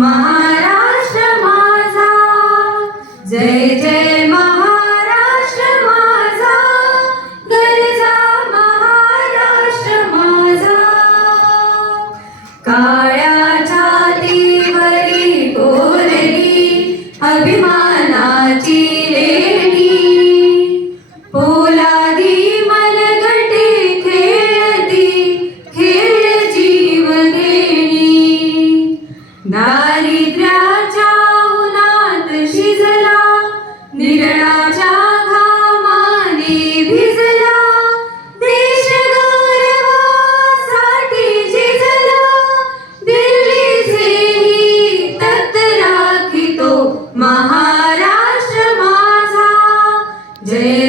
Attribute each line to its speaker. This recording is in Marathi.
Speaker 1: महाराष्ट्र माझा. जय जय महाराष्ट्र दारिद्र्याच्या उन्हात शिजला निरळाच्या घामाने भिजला देश गौरवासाठी झिजला दिल्लीचेही तत राखितो महाराष्ट्र माझा. जय